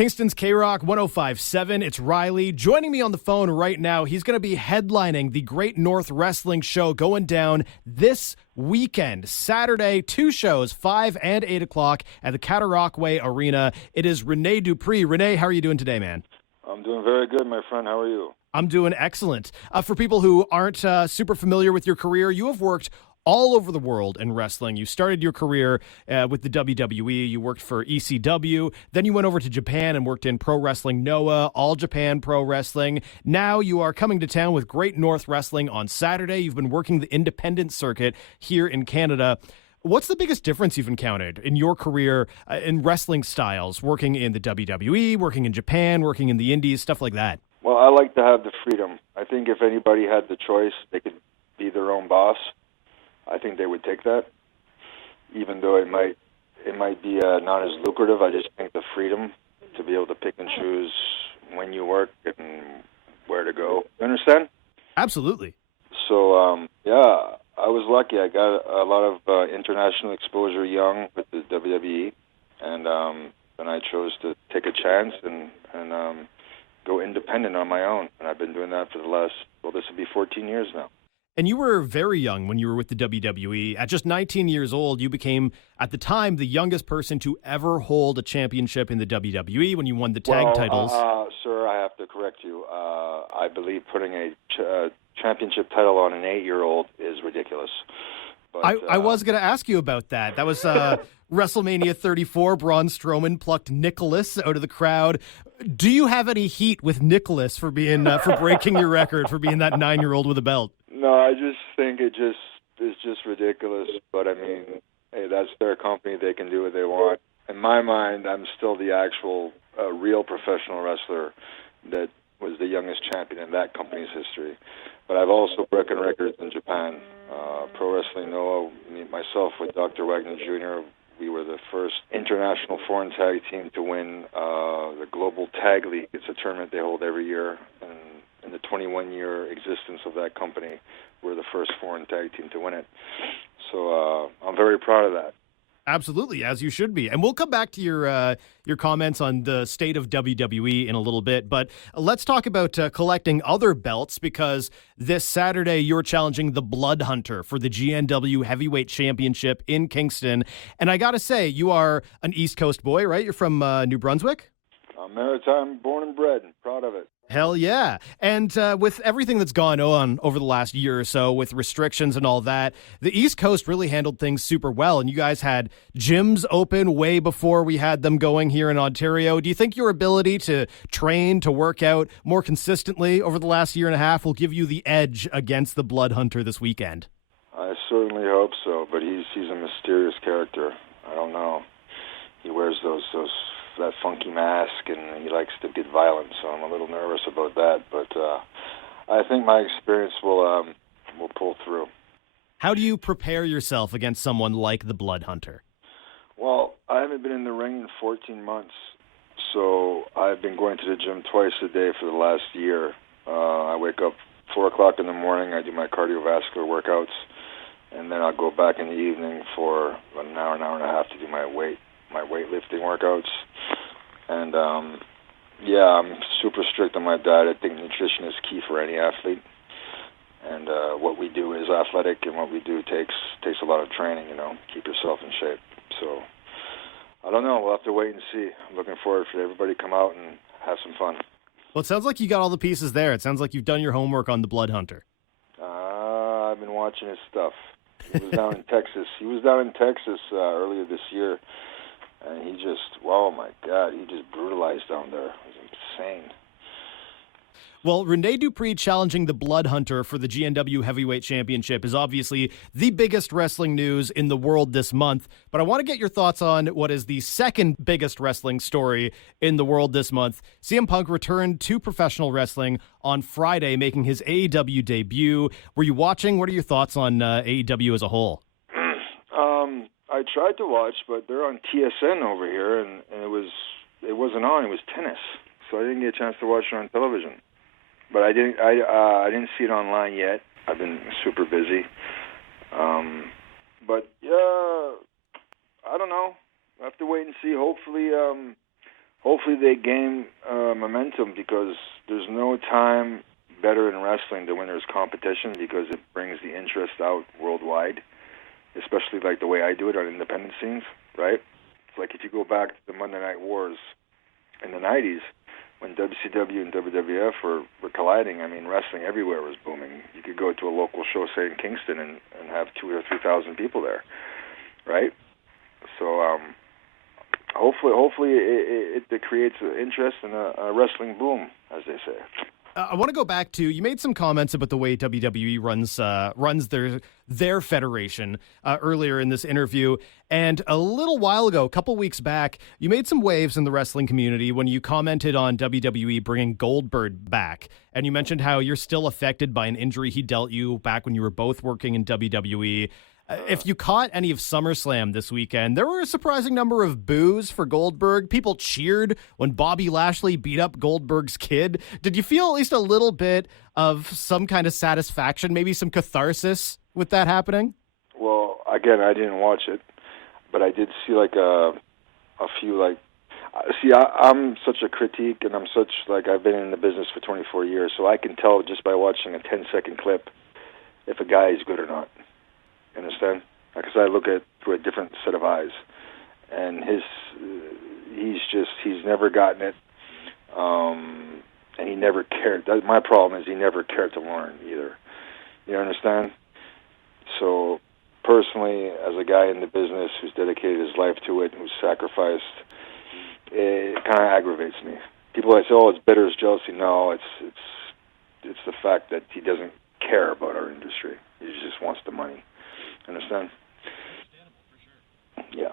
Kingston's KRock 105.7. It's Riley. Joining me on the phone right now, he's going to be headlining the Great North Wrestling Show going down this weekend. Saturday, 2 shows, 5 and 8 o'clock at the Cataraqui Arena. It is Rene Dupree. Rene, how are you doing today, man? I'm doing very good, my friend. How are you? I'm doing excellent. For people who aren't super familiar with your career, you have worked all over the world in wrestling. You started your career with the WWE. You worked for ECW. Then you went over to Japan and worked in Pro Wrestling Noah, All Japan Pro Wrestling. Now you are coming to town with Great North Wrestling on Saturday. You've been working the independent circuit here in Canada. What's the biggest difference you've encountered in your career in wrestling styles, working in the WWE, working in Japan, working in the Indies, stuff like that? Well, I like to have the freedom. I think if anybody had the choice, they could be their own boss. I think they would take that, even though it might be not as lucrative. I just think the freedom to be able to pick and choose when you work and where to go. You understand? Absolutely. So, yeah, I was lucky. I got a lot of international exposure young with the WWE, and then I chose to take a chance and go independent on my own. And I've been doing that for the last, this will be 14 years now. And you were very young when you were with the WWE. At just 19 years old, you became, at the time, the youngest person to ever hold a championship in the WWE when you won the tag titles. Sir, I have to correct you. I believe putting a championship title on an 8-year-old is ridiculous. But, I was going to ask you about that. That was WrestleMania 34. Braun Strowman plucked Nicholas out of the crowd. Do you have any heat with Nicholas for being for breaking your record, for being that 9-year-old with a belt? No, I just think it's just ridiculous. But I mean, hey, that's their company; they can do what they want. In my mind, I'm still the actual real professional wrestler that was the youngest champion in that company's history. But I've also broken records in Japan. Pro Wrestling Noah, myself with Dr. Wagner Jr., we were the first international foreign tag team to win the Global Tag League. It's a tournament they hold every year. And in the 21-year existence of that company, we're the first foreign tag team to win it. So I'm very proud of that. Absolutely, as you should be. And we'll come back to your comments on the state of WWE in a little bit. But let's talk about collecting other belts, because this Saturday you're challenging the Blood Hunter for the GNW Heavyweight Championship in Kingston. And I got to say, you are an East Coast boy, right? You're from New Brunswick? I'm Maritime, born and bred, and proud of it. Hell yeah. And with everything that's gone on over the last year or so with restrictions and all that, the East Coast really handled things super well. And you guys had gyms open way before we had them going here in Ontario. Do you think your ability to train, to work out more consistently over the last year and a half will give you the edge against the Blood Hunter this weekend? I certainly hope so, but he's a mysterious character. I don't know. He wears that funky mask, and he likes to get violent, so I'm a little nervous about that. But I think my experience will pull through. How do you prepare yourself against someone like the Blood Hunter? Well, I haven't been in the ring in 14 months, so I've been going to the gym twice a day for the last year. I wake up 4 o'clock in the morning, I do my cardiovascular workouts, and then I'll go back in the evening for an hour and a half to do my weightlifting workouts. And I'm super strict on my diet. I think nutrition is key for any athlete. And what we do is athletic, and what we do takes a lot of training, keep yourself in shape. So I don't know. We'll have to wait and see. I'm looking forward for everybody to come out and have some fun. Well, it sounds like you got all the pieces there. It sounds like you've done your homework on the Blood Hunter. I've been watching his stuff. He was down in Texas. Earlier this year. And he just, oh my God, he just brutalized down there. It was insane. Well, Rene Dupree challenging the Blood Hunter for the GNW Heavyweight Championship is obviously the biggest wrestling news in the world this month. But I want to get your thoughts on what is the second biggest wrestling story in the world this month. CM Punk returned to professional wrestling on Friday, making his AEW debut. Were you watching? What are your thoughts on AEW as a whole? I tried to watch, but they're on TSN over here, and it wasn't on. It was tennis, so I didn't get a chance to watch it on television. But I didn't see it online yet. I've been super busy. But yeah, I don't know. I have to wait and see. Hopefully hopefully they gain momentum, because there's no time better in wrestling than when there's competition, because it brings the interest out worldwide, especially like the way I do it on independent scenes, right? It's like if you go back to the Monday Night Wars in the 90s, when WCW and WWF were colliding, I mean, wrestling everywhere was booming. You could go to a local show, say in Kingston, and have 2,000 or 3,000 people there, right? So hopefully it creates an interest and a wrestling boom, as they say. I want to go back to, you made some comments about the way WWE runs their federation earlier in this interview. And a little while ago, a couple weeks back, you made some waves in the wrestling community when you commented on WWE bringing Goldberg back. And you mentioned how you're still affected by an injury he dealt you back when you were both working in WWE. If you caught any of SummerSlam this weekend, there were a surprising number of boos for Goldberg. People cheered when Bobby Lashley beat up Goldberg's kid. Did you feel at least a little bit of some kind of satisfaction, maybe some catharsis with that happening? Well, again, I didn't watch it, but I did see like a few like. See, I'm such a critique, and I've been in the business for 24 years, so I can tell just by watching a 10-second clip if a guy is good or not. Understand? Because I look at through a different set of eyes, and he's never gotten it, and he never cared. My problem is he never cared to learn either. You understand? So personally, as a guy in the business who's dedicated his life to it, who's sacrificed, it kind of aggravates me. People say, "Oh, it's bitter, it's jealousy." No, it's the fact that he doesn't care about our industry. He just wants the money. Understand? Yeah.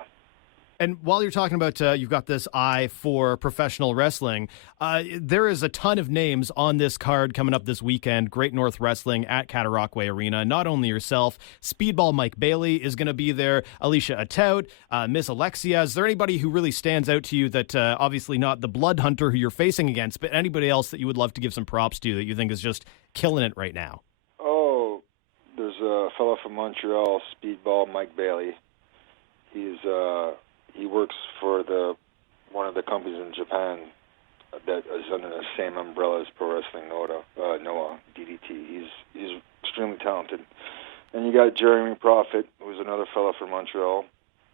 And while you're talking about you've got this eye for professional wrestling, there is a ton of names on this card coming up this weekend. Great North Wrestling at KRock Arena. Not only yourself, Speedball Mike Bailey is going to be there. Alycia Atout, Miss Alexia. Is there anybody who really stands out to you that obviously not the Blood Hunter who you're facing against, but anybody else that you would love to give some props to that you think is just killing it right now? There's a fellow from Montreal, Speedball Mike Bailey. He works for one of the companies in Japan that is under the same umbrella as Pro Wrestling Noah DDT. He's extremely talented. And you got Jeremy Prophet, who's another fellow from Montreal.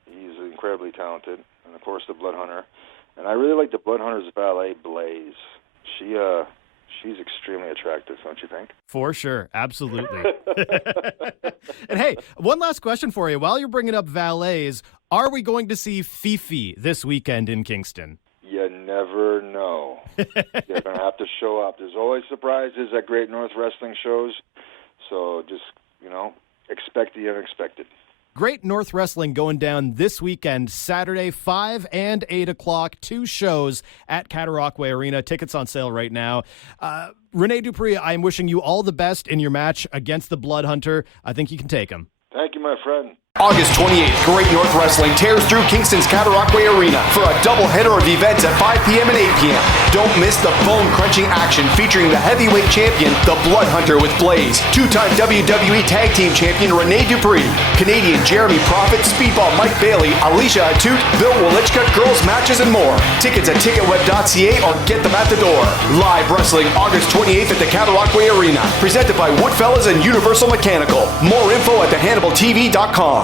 He's incredibly talented, and of course the Blood Hunter. And I really like the Blood Hunter's valet, Blaze. She's extremely attractive, don't you think? For sure. Absolutely. And hey, one last question for you. While you're bringing up valets, are we going to see Fifi this weekend in Kingston? You never know. You're going to have to show up. There's always surprises at Great North Wrestling shows, so just, expect the unexpected. Great North Wrestling going down this weekend, Saturday, 5 and 8 o'clock, 2 shows at KRock Arena. Tickets on sale right now. Rene Dupree, I'm wishing you all the best in your match against the Blood Hunter. I think you can take him. Thank you, my friend. August 28th, Great North Wrestling tears through Kingston's KRock Arena for a doubleheader of events at 5 p.m. and 8 p.m. Don't miss the bone-crunching action featuring the heavyweight champion, the Blood Hunter with Blaze, two-time WWE Tag Team Champion Rene Dupree, Canadian Jeremy Prophet, Speedball Mike Bailey, Alycia Atout, Bill Welychka, girls matches, and more. Tickets at Ticketweb.ca or get them at the door. Live wrestling August 28th at the KRock Arena, presented by Woodfellas and Universal Mechanical. More info at thehannibaltv.com.